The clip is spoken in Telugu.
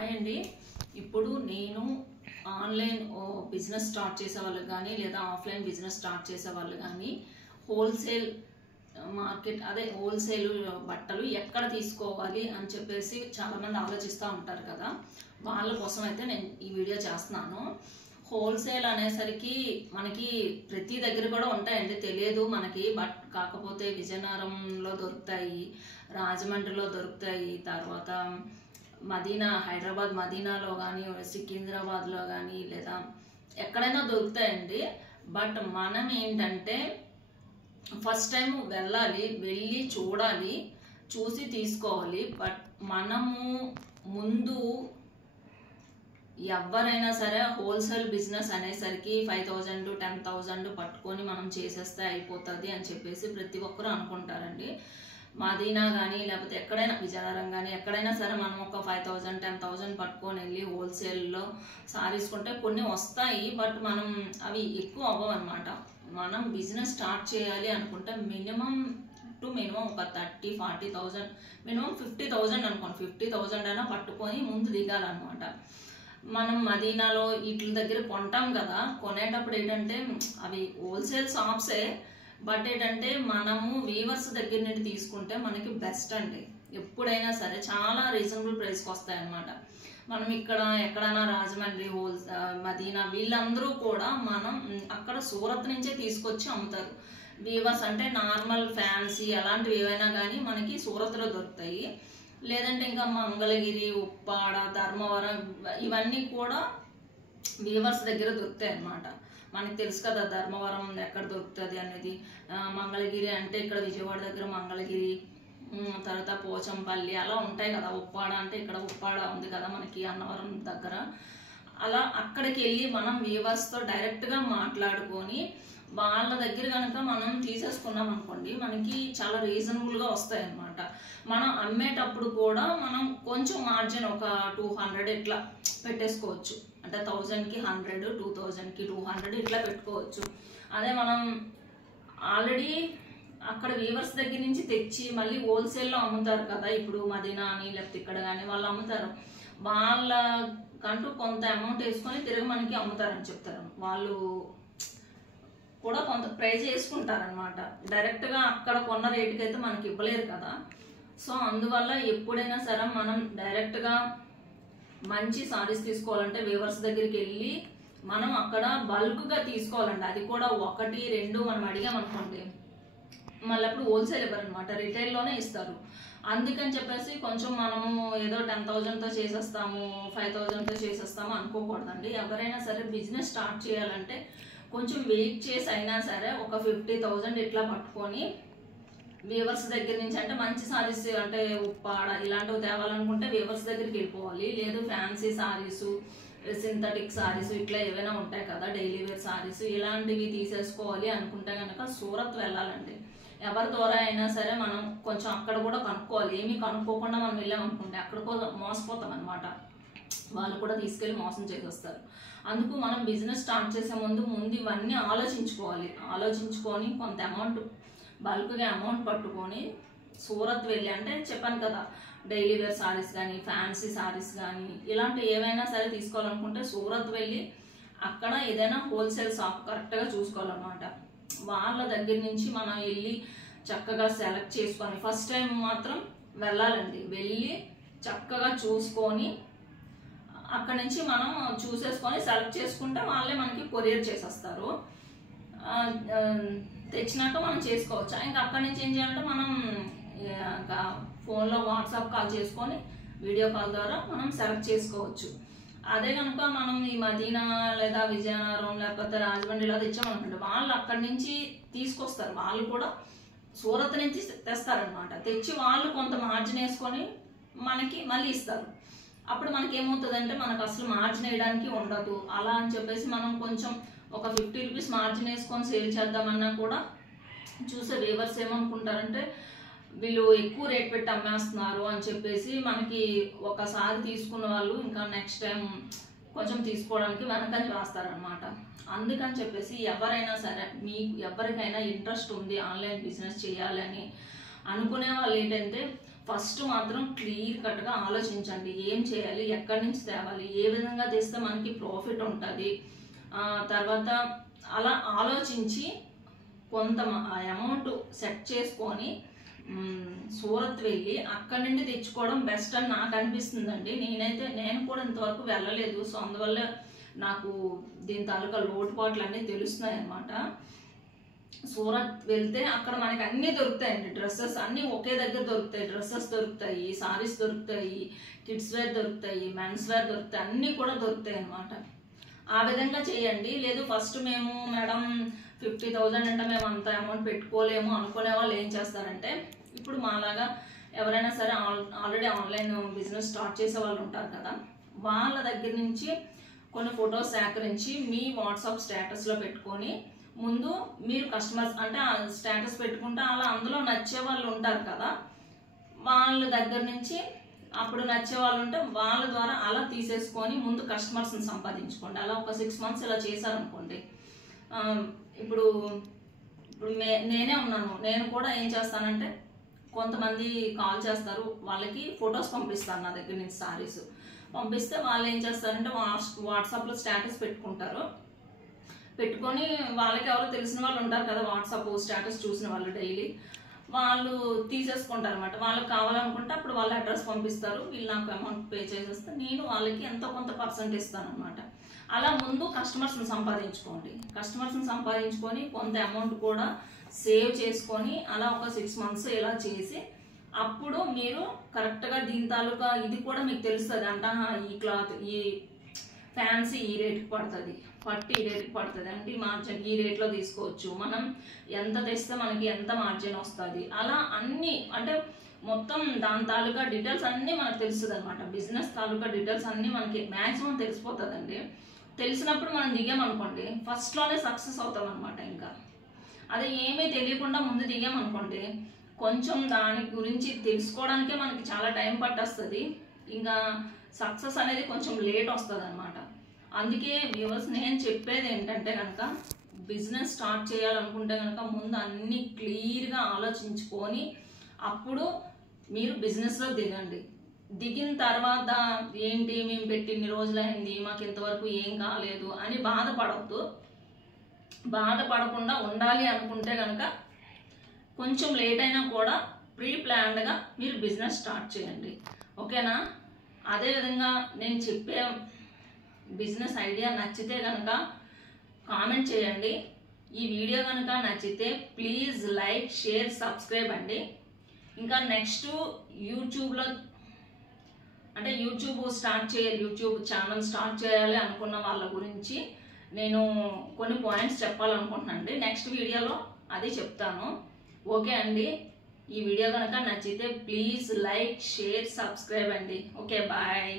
హాయ్ అండి. ఇప్పుడు నేను ఆన్లైన్ బిజినెస్ స్టార్ట్ చేసే వాళ్ళకి కానీ లేదా ఆఫ్లైన్ బిజినెస్ స్టార్ట్ చేసే వాళ్ళు కానీ హోల్సేల్ మార్కెట్ అదే హోల్సేల్ బట్టలు ఎక్కడ తీసుకోవాలి అని చెప్పేసి చాలామంది ఆలోచిస్తూ ఉంటారు కదా. వాళ్ళ కోసం అయితే నేను ఈ వీడియో చేస్తున్నాను. హోల్సేల్ అనేసరికి మనకి ప్రతి దగ్గర కూడా ఉంటాయండి, తెలియదు మనకి. బట్ కాకపోతే విజయనగరంలో దొరుకుతాయి, రాజమండ్రిలో దొరుకుతాయి, తర్వాత మదీనా హైదరాబాద్ మదీనాలో కానీ సికింద్రాబాద్లో కానీ లేదా ఎక్కడైనా దొరుకుతాయండి. బట్ మనం ఏంటంటే ఫస్ట్ టైం వెళ్ళి చూడాలి, చూసి తీసుకోవాలి. బట్ మనము ముందు ఎవరైనా సరే హోల్సేల్ బిజినెస్ అనేసరికి 5,000 to 10,000 పట్టుకొని మనం చేసేస్తే అయిపోతుంది అని చెప్పేసి ప్రతి ఒక్కరూ అనుకుంటారండి. మదీనా కానీ లేకపోతే ఎక్కడైనా విజయనగరం కానీ ఎక్కడైనా సరే మనం ఒక 5,000 10,000 పట్టుకొని వెళ్ళి హోల్సేల్లో సారీస్ కొంటే కొన్ని వస్తాయి. బట్ మనం అవి ఎక్కువ అవ్వవు అనమాట. మనం బిజినెస్ స్టార్ట్ చేయాలి అనుకుంటే మినిమం ఒక 30-40,000, మినిమం 50,000 అనుకోండి. 50,000 అయినా పట్టుకొని ముందు దిగాలన్నమాట. మనం మదీనాలో వీటి దగ్గర కొంటాం కదా, కొనేటప్పుడు ఏంటంటే అవి హోల్సేల్ షాప్సే. బట్ ఏంటంటే మనము వీవర్స్ దగ్గర నుండి తీసుకుంటే మనకి బెస్ట్ అండి. ఎప్పుడైనా సరే చాలా రీజనబుల్ ప్రైస్కి వస్తాయి అన్నమాట. మనం ఇక్కడ ఎక్కడైనా రాజమండ్రి మదీనా వీళ్ళందరూ కూడా మనం అక్కడ సూరత్ నుంచే తీసుకొచ్చి అమ్ముతారు. వీవర్స్ అంటే నార్మల్ ఫ్యాన్సీ అలాంటివి ఏవైనా కానీ మనకి సూరత్లో దొరుకుతాయి. లేదంటే ఇంకా మంగళగిరి, ఉప్పాడ, ధర్మవరం ఇవన్నీ కూడా వీవర్స్ దగ్గర దొరుకుతాయి అన్నమాట. మనకి తెలుసు కదా ధర్మవరం ఎక్కడ దొరుకుతుంది అనేది. మంగళగిరి అంటే ఇక్కడ విజయవాడ దగ్గర మంగళగిరి, తర్వాత పోచంపల్లి అలా ఉంటాయి కదా. ఉప్పాడ అంటే ఇక్కడ ఉప్పాడ ఉంది కదా మనకి అన్నవరం దగ్గర. అలా అక్కడికి వెళ్ళి మనం వీవర్స్తో డైరెక్ట్గా మాట్లాడుకొని వాళ్ళ దగ్గర కనుక మనం తీసేసుకున్నాం అనుకోండి, మనకి చాలా రీజనబుల్గా వస్తాయి అన్నమాట. మనం అమ్మేటప్పుడు కూడా మనం కొంచెం మార్జిన్ ఒక 200 ఇట్లా పెట్టేసుకోవచ్చు. అంటే 1,000కి 100, 2,000కి 200 ఇట్లా పెట్టుకోవచ్చు. అదే మనం ఆల్రెడీ అక్కడ వీవర్స్ దగ్గర నుంచి తెచ్చి మళ్ళీ హోల్సేల్లో అమ్ముతారు కదా, ఇప్పుడు మదీనా అని లేకపోతే ఇక్కడ కానీ వాళ్ళు అమ్ముతారు. వాళ్ళకంటూ కొంత అమౌంట్ వేసుకొని తిరిగి మనకి అమ్ముతారని చెప్తారు. వాళ్ళు కూడా కొంత ప్రైజ్ వేసుకుంటారనమాట. డైరెక్ట్గా అక్కడ కొన్న రేటుకి అయితే మనకి ఇవ్వలేరు కదా. సో అందువల్ల ఎప్పుడైనా సరే మనం డైరెక్ట్గా మంచి సారీస్ తీసుకోవాలంటే వీవర్స్ దగ్గరికి వెళ్ళి మనం అక్కడ బల్క్గా తీసుకోవాలండి. అది కూడా 1, 2 మనం అడిగామనుకోండి, మళ్ళీ అప్పుడు హోల్సేల్ ఇవ్వరనమాట, రిటైల్లోనే ఇస్తారు. అందుకని చెప్పేసి కొంచెం మనము ఏదో 10,000తో చేసేస్తాము, 5,000తో చేసేస్తాము అనుకోకూడదండి. ఎవరైనా సరే బిజినెస్ స్టార్ట్ చేయాలంటే కొంచెం వెయిట్ చేసి అయినా సరే ఒక 50,000 ఇట్లా పట్టుకొని వీవర్స్ దగ్గర నుంచి, అంటే మంచి సారీస్ అంటే ఉప్పాడ ఇలాంటివి తేవాలనుకుంటే వీవర్స్ దగ్గరికి వెళ్ళిపోవాలి. లేదు ఫ్యాన్సీ సారీసు, సింథటిక్ సారీసు ఇట్లా ఏవైనా ఉంటాయి కదా, డైలీ వేర్ సారీసు ఇలాంటివి తీసేసుకోవాలి అనుకుంటే కనుక సూరత్ వెళ్ళాలండి. ఎవరి ద్వారా అయినా సరే మనం కొంచెం అక్కడ కూడా కనుక్కోవాలి. ఏమీ కనుక్కోకుండా మనం వెళ్ళామనుకుంటే అక్కడ కూడా మోసపోతాం అనమాట. వాళ్ళు కూడా తీసుకెళ్ళి మోసం చేసేస్తారు. అందుకు మనం బిజినెస్ స్టార్ట్ చేసే ముందు ఇవన్నీ ఆలోచించుకొని కొంత అమౌంట్ బల్క్గా అమౌంట్ పట్టుకొని సూరత్ వెళ్ళి, అంటే చెప్పాను కదా డైలీ వేర్ సారీస్ కానీ ఫ్యాన్సీ సారీస్ కానీ ఇలాంటి ఏవైనా సరే తీసుకోవాలనుకుంటే సూరత్ వెళ్ళి అక్కడ ఏదైనా హోల్సేల్ షాప్ కరెక్ట్గా చూసుకోవాలన్నమాట. వాళ్ళ దగ్గర నుంచి మనం వెళ్ళి చక్కగా సెలెక్ట్ చేసుకొని ఫస్ట్ టైం మాత్రం వెళ్ళాలండి. వెళ్ళి చక్కగా చూసుకొని అక్కడ నుంచి మనం చూసేసుకొని సెలెక్ట్ చేసుకుంటే వాళ్ళే మనకి కొరియర్ చేసేస్తారు. తెచ్చినాక మనం చేసుకోవచ్చు. ఇంకా అక్కడి నుంచి ఏం చేయాలంటే మనం ఫోన్లో వాట్సాప్ కాల్ చేసుకొని వీడియో కాల్ ద్వారా మనం సెలెక్ట్ చేసుకోవచ్చు. అదే కనుక మనం ఈ మదీనా లేదా విజయనగరం లేకపోతే రాజమండ్రిలో తెచ్చామనుకోండి, వాళ్ళు అక్కడి నుంచి తీసుకొస్తారు. వాళ్ళు కూడా సూరత్ నుంచి తెస్తారనమాట. తెచ్చి వాళ్ళు కొంత మార్జిన్ వేసుకొని మనకి మళ్ళీ ఇస్తారు. అప్పుడు మనకి ఏమవుతుందంటే మనకు అసలు మార్జిన్ వేయడానికి ఉండదు. అలా అని చెప్పేసి మనం కొంచెం ఒక 50 రూపీస్ మార్జిన్ వేసుకొని సేల్ చేద్దామన్నా కూడా చూసే వీవర్స్ ఏమనుకుంటారంటే వీళ్ళు ఎక్కువ రేట్ పెట్టి అమ్మేస్తున్నారు అని చెప్పేసి మనకి ఒకసారి తీసుకున్న వాళ్ళు ఇంకా నెక్స్ట్ టైం కొంచెం తీసుకోవడానికి వెనకని వేస్తారనమాట. అందుకని చెప్పేసి ఎవరైనా సరే మీకు ఎవరికైనా ఇంట్రెస్ట్ ఉంది ఆన్లైన్ బిజినెస్ చేయాలని అనుకునే వాళ్ళు ఏంటంటే ఫస్ట్ మాత్రం క్లియర్ కట్గా ఆలోచించండి. ఏం చేయాలి, ఎక్కడి నుంచి తేవాలి, ఏ విధంగా తెస్తే మనకి ప్రాఫిట్ ఉంటుంది. తర్వాత అలా ఆలోచించి కొంత అమౌంట్ సెట్ చేసుకొని సూరత్ వెళ్ళి అక్కడి నుండి తెచ్చుకోవడం బెస్ట్ అని నాకు అనిపిస్తుందండి. నేను కూడా ఇంతవరకు వెళ్ళలేదు. సో అందువల్ల నాకు దీని తాలూకా లోటుపాట్లు అన్నీ తెలుస్తున్నాయి అన్నమాట. సూరత్ వెళ్తే అక్కడ మనకి అన్నీ దొరుకుతాయండి. డ్రెస్సెస్ అన్నీ ఒకే దగ్గర దొరుకుతాయి. డ్రెస్సెస్ దొరుకుతాయి, సారీస్ దొరుకుతాయి, కిడ్స్ వేర్ దొరుకుతాయి, మెన్స్ వేర్ దొరుకుతాయి, అన్నీ కూడా దొరుకుతాయి అన్నమాట. ఆ విధంగా చేయండి. లేదు ఫస్ట్ మేము మేడం 50,000 అంటే మేము అంత అమౌంట్ పెట్టుకోలేము అనుకునే వాళ్ళు ఏం చేస్తారంటే, ఇప్పుడు మాలాగా ఎవరైనా సరే ఆల్రెడీ ఆన్లైన్ బిజినెస్ స్టార్ట్ చేసే వాళ్ళు ఉంటారు కదా, వాళ్ళ దగ్గర నుంచి కొన్ని ఫొటోస్ సేకరించి మీ వాట్సాప్ స్టేటస్లో పెట్టుకొని ముందు మీరు కస్టమర్స్ అంటే ఆ స్టేటస్ పెట్టుకుంటే అలా అందులో నచ్చే వాళ్ళు ఉంటారు కదా, వాళ్ళ దగ్గర నుంచి అప్పుడు నచ్చే వాళ్ళు ఉంటే వాళ్ళ ద్వారా అలా తీసేసుకొని ముందు కస్టమర్స్ని సంపాదించుకోండి. అలా ఒక 6 months ఇలా చేశారనుకోండి. ఇప్పుడు నేనే ఉన్నాను. నేను కూడా ఏం చేస్తానంటే, కొంతమంది కాల్ చేస్తారు, వాళ్ళకి ఫొటోస్ పంపిస్తాను నా దగ్గర నుంచి సారీస్ పంపిస్తే వాళ్ళు ఏం చేస్తారంటే వాట్సాప్లో స్టేటస్ పెట్టుకుంటారు. పెట్టుకొని వాళ్ళకి ఎవరో తెలిసిన వాళ్ళు ఉంటారు కదా, వాట్సాప్ స్టేటస్ చూసిన వాళ్ళు డైలీ వాళ్ళు తీసేసుకుంటారు అనమాట. వాళ్ళకి కావాలనుకుంటే అప్పుడు వాళ్ళ అడ్రస్ పంపిస్తారు, వీళ్ళు నాకు అమౌంట్ పే చేసేస్తే నేను వాళ్ళకి ఎంతో కొంత పర్సెంట్ ఇస్తాను అనమాట. అలా ముందు కస్టమర్స్ని సంపాదించుకోండి. కస్టమర్స్ని సంపాదించుకొని కొంత అమౌంట్ కూడా సేవ్ చేసుకొని అలా ఒక 6 months ఇలా చేసి అప్పుడు మీరు కరెక్ట్గా దీని తాలూకా ఇది కూడా మీకు తెలుస్తుంది అంట, ఈ క్లాత్ ఈ ఫ్యాన్సీ ఈ రేట్కి పడుతుంది, పట్టు ఈ రేట్కి పడుతుంది అంటే మార్జిన్ ఈ రేట్లో తీసుకోవచ్చు, మనం ఎంత తెస్తే మనకి ఎంత మార్జిన్ వస్తుంది, అలా అన్నీ అంటే మొత్తం దాని తాలూకా డీటెయిల్స్ అన్నీ మనకు తెలుస్తుంది అనమాట. బిజినెస్ తాలూకా డీటెయిల్స్ అన్నీ మనకి మ్యాక్సిమం తెలిసిపోతుందండి. తెలిసినప్పుడు మనం దిగామనుకోండి ఫస్ట్లోనే సక్సెస్ అవుతాం అనమాట. ఇంకా అదే ఏమీ తెలియకుండా ముందు దిగామనుకోండి కొంచెం దాని గురించి తెలుసుకోవడానికే మనకి చాలా టైం పట్టేస్తుంది. ఇంకా సక్సెస్ అనేది కొంచెం లేట్ వస్తుంది అనమాట. అందుకే వ్యూవర్స్ నేను చెప్పేది ఏంటంటే కనుక, బిజినెస్ స్టార్ట్ చేయాలనుకుంటే కనుక ముందు అన్నీ క్లియర్గా ఆలోచించుకొని అప్పుడు మీరు బిజినెస్లో దిగండి. దిగిన తర్వాత ఏంటి మేము పెట్టి ఇన్ని రోజులైంది మాకు ఇంతవరకు ఏం కాలేదు అని బాధపడవద్దు. బాధపడకుండా ఉండాలి అనుకుంటే కనుక కొంచెం లేట్ అయినా కూడా ప్రీ ప్లాన్డ్గా మీరు బిజినెస్ స్టార్ట్ చేయండి. ఓకేనా? అదేవిధంగా నేను చెప్పే బిజినెస్ ఐడియా నచ్చితే కనుక కామెంట్ చేయండి. ఈ వీడియో కనుక నచ్చితే ప్లీజ్ లైక్, షేర్, సబ్స్క్రైబ్ అండి. ఇంకా నెక్స్ట్ యూట్యూబ్లో అంటే యూట్యూబ్ ఛానల్ స్టార్ట్ చేయాలి అనుకున్న వాళ్ళ గురించి నేను కొన్ని పాయింట్స్ చెప్పాలనుకుంటున్నాను అండి. నెక్స్ట్ వీడియోలో అది చెప్తాను. ఓకే అండి, ఈ వీడియో కనుక నచ్చితే ప్లీజ్ లైక్, షేర్, సబ్స్క్రైబ్ అండి. Okay, bye.